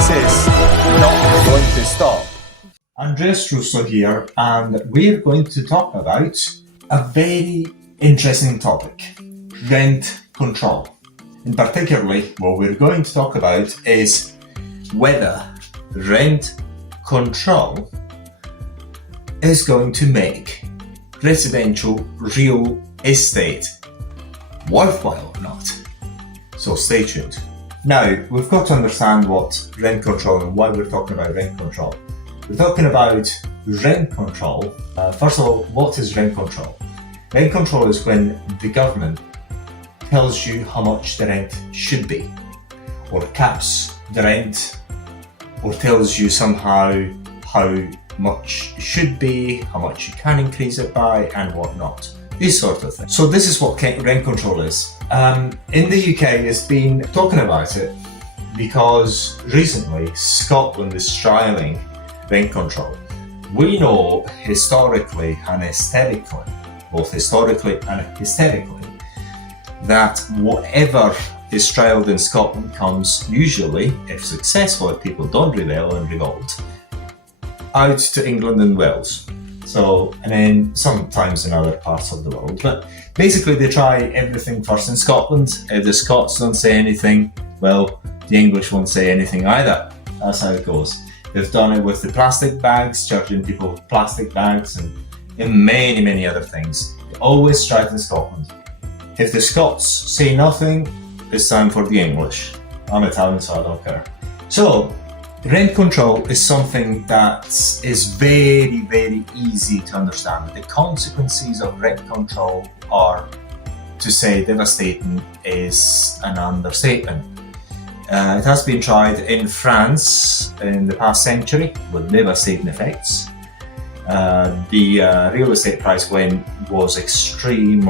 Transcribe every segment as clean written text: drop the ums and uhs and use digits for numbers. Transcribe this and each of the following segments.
This is not going to stop. Andreas Russo here, and we're going to talk about a very interesting topic, rent control. And particularly, what we're going to talk about is whether rent control is going to make residential real estate worthwhile or not. So stay tuned. Now, we've got to understand what rent control and why we're talking about rent control. We're talking about rent control. First of all, what is rent control? Rent control is when the government tells you how much the rent should be, or caps the rent, or tells you somehow how much it should be, how much you can increase it by, and whatnot. These sort of things. So this is what rent control is. In the UK, it's been talking about it because recently Scotland is trialling rent control. We know historically and aesthetically, both historically and hysterically, that whatever is trialled in Scotland comes usually, if successful, if people don't rebel and revolt, out to England and Wales. So, and then sometimes in other parts of the world. But basically they try everything first in Scotland. If the Scots don't say anything, well, the English won't say anything either. That's how it goes. They've done it with the plastic bags, charging people with plastic bags, and many, many other things. They always try it in Scotland. If the Scots say nothing, it's time for the English. I'm Italian, so I don't care. So, rent control is something that is very, very easy to understand. The consequences of rent control are, to say devastating is an understatement. It has been tried in France in the past century with devastating effects. The real estate price was extremely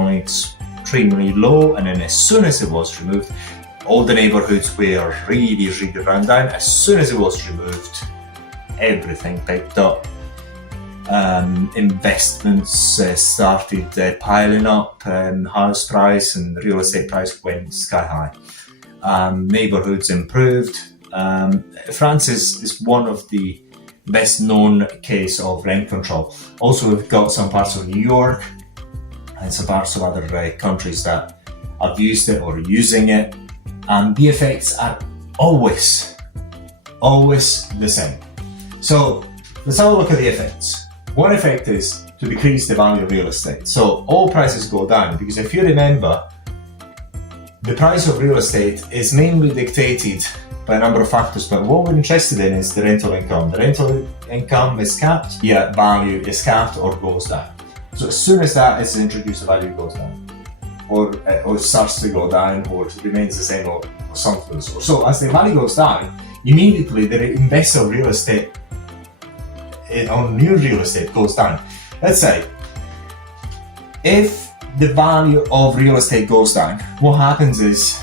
low, and then as soon as it was removed, all the neighbourhoods were really, really run down. As soon as it was removed, everything picked up. Investments started piling up, and house price and real estate price went sky high. Neighbourhoods improved. France is one of the best known case of rent control. Also, we've got some parts of New York and some parts of other countries that have used it or are using it. And the effects are always the same. So let's have a look at the effects. One effect is to decrease the value of real estate. So all prices go down, because if you remember, the price of real estate is mainly dictated by a number of factors, but what we're interested in is the rental income. The rental income is capped, yet value is capped or goes down. So as soon as that is introduced, the value goes down. Or starts to go down, or remains the same, or something. So as the value goes down, immediately the investor of real estate on new real estate goes down. Let's say if the value of real estate goes down, what happens is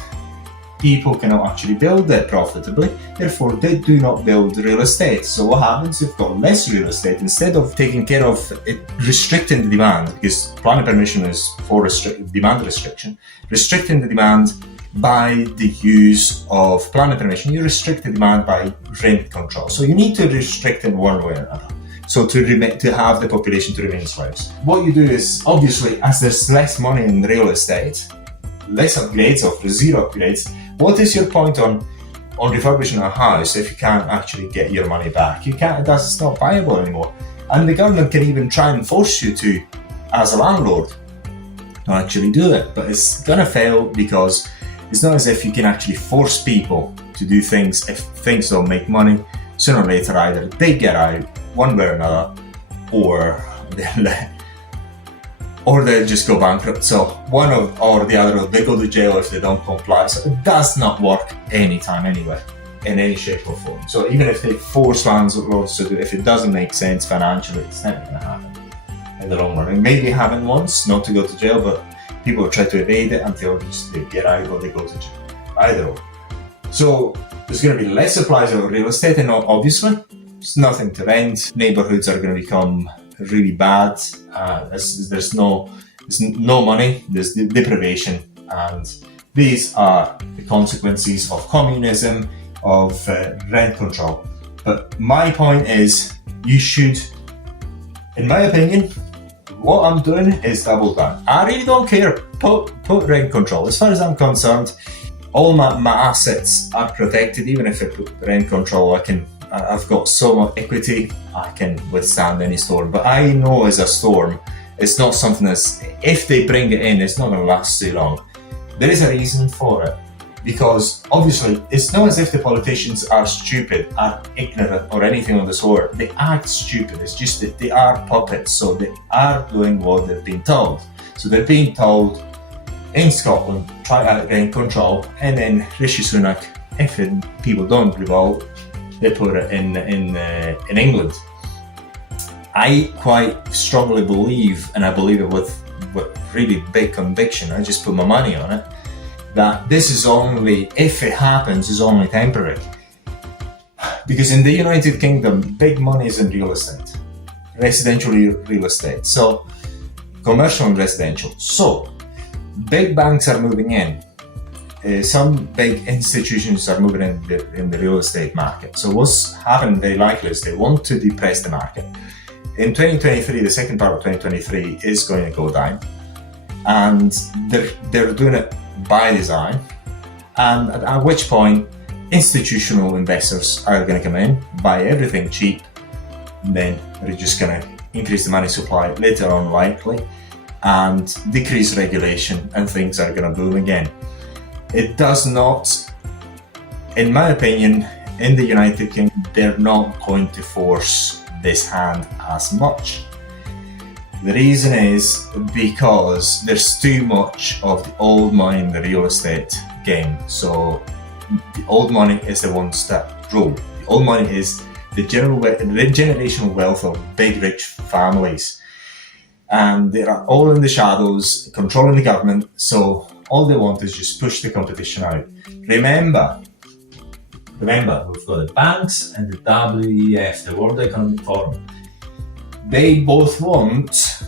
people cannot actually build it profitably, therefore they do not build real estate. So what happens? You've got less real estate. Instead of taking care of it, restricting the demand, because planning permission is for demand restriction, restricting the demand by the use of planning permission, you restrict the demand by rent control. So you need to restrict it one way or another. So to have the population to remain slaves. What you do is, obviously, as there's less money in real estate, less upgrades or zero upgrades, what is your point on refurbishing a house if you can't actually get your money back? You can't, that's not viable anymore. And the government can even try and force you to, as a landlord, to actually do it. But it's gonna fail, because it's not as if you can actually force people to do things. If things don't make money, sooner or later either they get out one way or another, or they'll just go bankrupt. So one or the other, they go to jail if they don't comply. So it does not work anytime anyway, in any shape or form. So even if they force landlords to do it, if it doesn't make sense financially, it's never going to happen in the long run. It maybe happened once, not to go to jail, but people try to evade it until they get out or they go to jail. Either way. So there's going to be less supplies of real estate, and obviously there's nothing to rent. Neighborhoods are going to become really bad. There's no money, there's deprivation, and these are the consequences of communism of rent control. But my point is, you should, in my opinion, what I'm doing is double down. I really don't care. Put rent control. As far as I'm concerned, all my assets are protected. Even if I put rent control, I've got so much equity, I can withstand any storm. But I know as a storm, it's not something that's, if they bring it in, it's not going to last too long. There is a reason for it. Because obviously, it's not as if the politicians are stupid, are ignorant, or anything of the sort. They act stupid. It's just that they are puppets, so they are doing what they've been told. So they're being told in Scotland, try to gain control, and then Rishi Sunak, if people don't revolt, they put it in England. I quite strongly believe, and I believe it with really big conviction, I just put my money on it, that this is only, if it happens, is only temporary. Because in the United Kingdom, big money is in real estate, residential real estate, so commercial and residential. So big banks are moving in. Some big institutions are moving in the real estate market. So what's happening very likely is they want to depress the market. In 2023, the second part of 2023 is going to go down, and they're doing it by design, and at which point institutional investors are going to come in, buy everything cheap, and then they're just going to increase the money supply later on likely, and decrease regulation, and things are going to boom again. It does not, in my opinion, in the United Kingdom, they're not going to force this hand as much. The reason is because there's too much of the old money in the real estate game. So the old money is the ones that rule. The old money is the generational wealth of big rich families. And they are all in the shadows, controlling the government. So all they want is just push the competition out. Remember, we've got the banks and the WEF, the World Economic Forum. They both want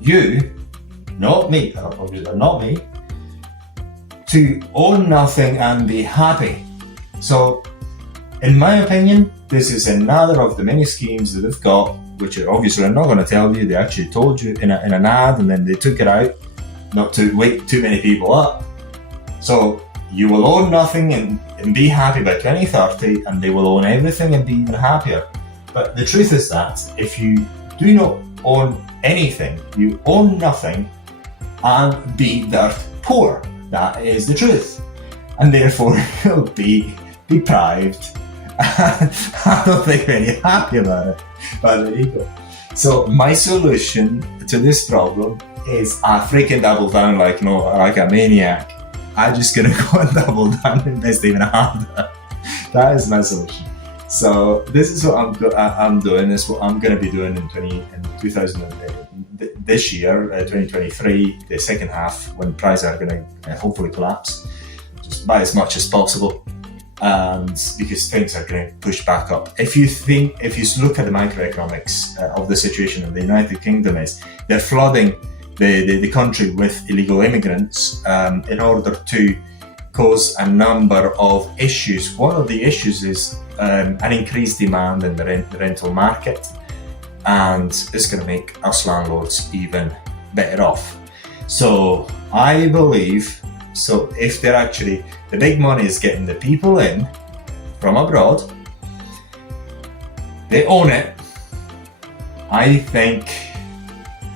you, not me, to own nothing and be happy. So, in my opinion, this is another of the many schemes that they've got, which are obviously I'm not going to tell you. They actually told you in an ad, and then they took it out, not to wake too many people up. So, you will own nothing and be happy by 2030, and they will own everything and be even happier. But the truth is that if you do not own anything, you own nothing and be dirt poor. That is the truth. And therefore you'll be deprived. I don't think I'm very happy about it, but there you go. So my solution to this problem is I freaking double down like a maniac. I'm just gonna go and double down and invest even harder. That is my solution. So this is what I'm doing. This is what I'm going to be doing in 2023, the second half, when prices are going to hopefully collapse. Just buy as much as possible, and because things are going to push back up. If you look at the microeconomics of the situation in the United Kingdom, is they're flooding the country with illegal immigrants in order to cause a number of issues. One of the issues is an increased demand in the rental market, and it's going to make us landlords even better off. So I believe, if they're actually, the big money is getting the people in from abroad, they own it. I think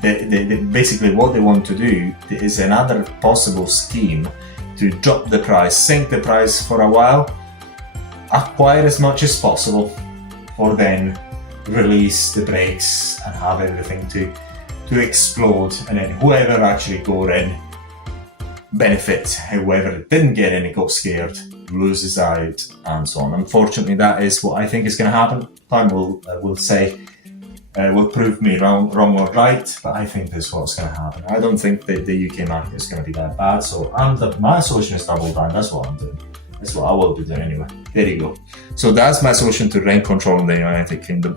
that basically what they want to do is another possible scheme to drop the price, sink the price for a while, acquire as much as possible, for then release the brakes and have everything to explode, and then whoever actually got in benefits, whoever didn't get in and got scared loses out, and so on. Unfortunately, that is what I think is going to happen. Time will prove me wrong or right, but I think this is what's going to happen. I don't think that the UK market is going to be that bad, so my solution is double down. That's what I'm doing. That's what I will be doing anyway. There you go. So that's my solution to rent control in the United Kingdom.